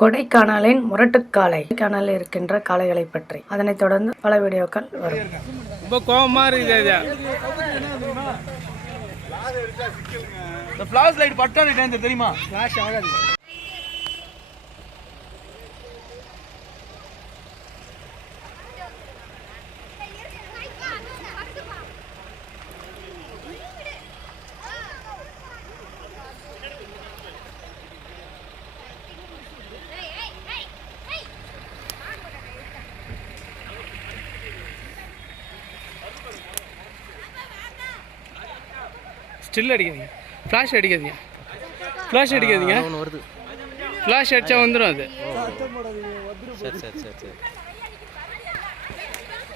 கொடைக்கானலின் முரட்டுக்காலை. கொடைக்கானலில் இருக்கின்ற காளைகளை பற்றி. அதனைத் தொடர்ந்து பல வீடியோக்கள் வரும். ரொம்ப கோவமா இருக்குது அது இந்த ஃபிளாஷ் லைட் பட்டா எனக்கு தெரியுமா? ஃபிளாஷ் ஆகாது. ஸ்டில் அடிக்காதீங்க. ஃப்ளாஷ் அடிக்காதீங்க. ஃப்ளாஷ் அடிக்காதீங்க. வருது. ஃப்ளாஷ் அடிச்சா வந்துடும் அது. சரி சரி சரி சரி.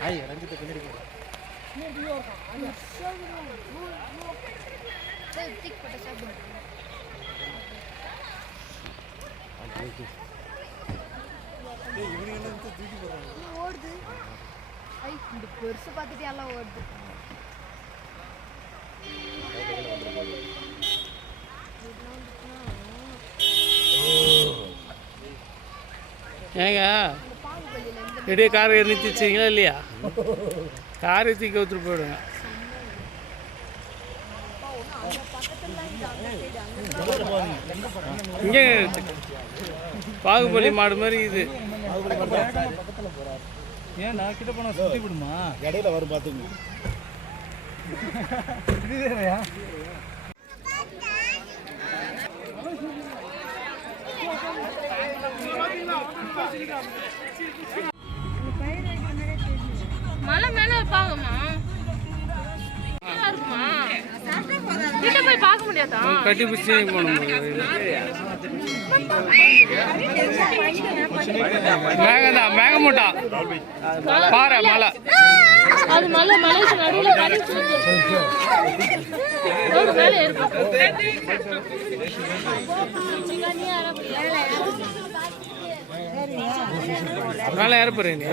ஐய் ரஞ்சித் பின்னாடி. ஓடுது. பெருசு பார்த்துட்டு எல்லாம் ஓடுது. ஏங்க ரெடியே கார் நிறுத்தி வச்சிங்களா இல்லையா? கார் தூக்கி ஒத்துட்டு போயிடுங்க. இங்கே. பாகுபலி மாடு மாதிரி இது. ஏன் நான் கிட்ட போனா சுத்தி விடுமா இடையில வரும் பார்த்துங்க மலை மேல வைப்பாங்கம்மா இருக்குமா கிட்ட போய் பார்க்க முடியாதா? கட்டி பிடிச்சி போகணும் மேகதான் மேகமூட்டா. பாறை மலை. அது மலை மலைக்கு நடுவில் வரைக்கும் ஒரு மேலே இருக்கும். மேலே ஏற போறேன் நீ.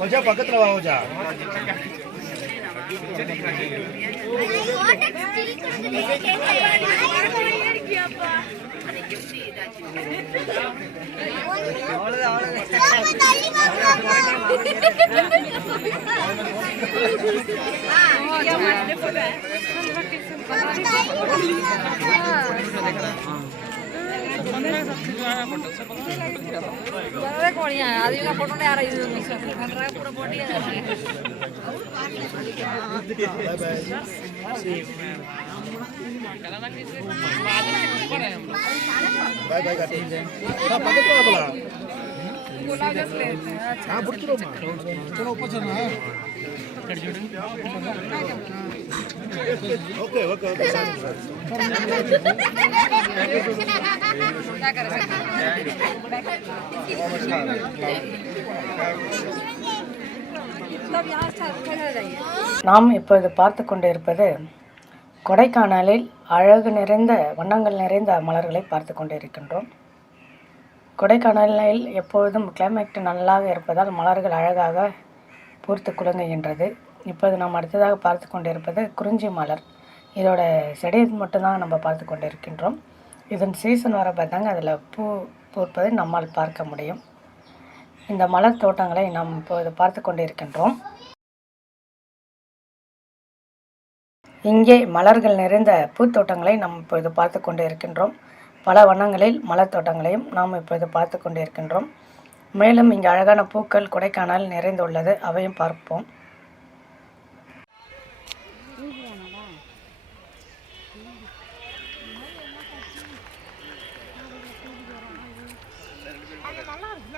ઓજા ભગત રવા ઓજા आदमी का फ़ोटो नहीं आ रहा है पूरा बॉडी बाय बाय काटे सब पकड़ तो बोला गुलाबस लेते हैं अच्छा हाँ बुरकी लो चलो ऊपर चलना है ओके ओके ओके நாம் இப்போது பார்த்து கொண்டிருப்பது கொடைக்கானலில் அழகு நிறைந்த வண்ணங்கள் நிறைந்த மலர்களை பார்த்து கொண்டிருக்கின்றோம். கொடைக்கானலில் எப்பொழுதும் கிளைமேட் நல்லாக இருப்பதால் மலர்கள் அழகாக பூர்த்து குலுங்குகின்றது. இப்போது நாம் அடுத்ததாக பார்த்து கொண்டிருப்பது குறிஞ்சி மலர். இதோட செடியை மட்டும்தான் நம்ம பார்த்து கொண்டிருக்கின்றோம். இதன் சீசன் வரப்போ பார்த்தாங்க அதில் பூ பூப்பதை நம்மால் பார்க்க முடியும். இந்த மலர் தோட்டங்களை நாம் இப்போது பார்த்து கொண்டிருக்கின்றோம். இங்கே மலர்கள் நிறைந்த பூத்தோட்டங்களை நாம் இப்பொழுது பார்த்து கொண்டு இருக்கின்றோம் பல வண்ணங்களில் மலர் தோட்டங்களையும் நாம் இப்பொழுது பார்த்து கொண்டு இருக்கின்றோம் மேலும் இங்கே அழகான பூக்கள் கொடைக்கானல் நிறைந்துள்ளது அவையும் பார்ப்போம்.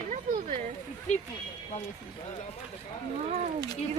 என்ன பூவு? இட்லி பூ. இது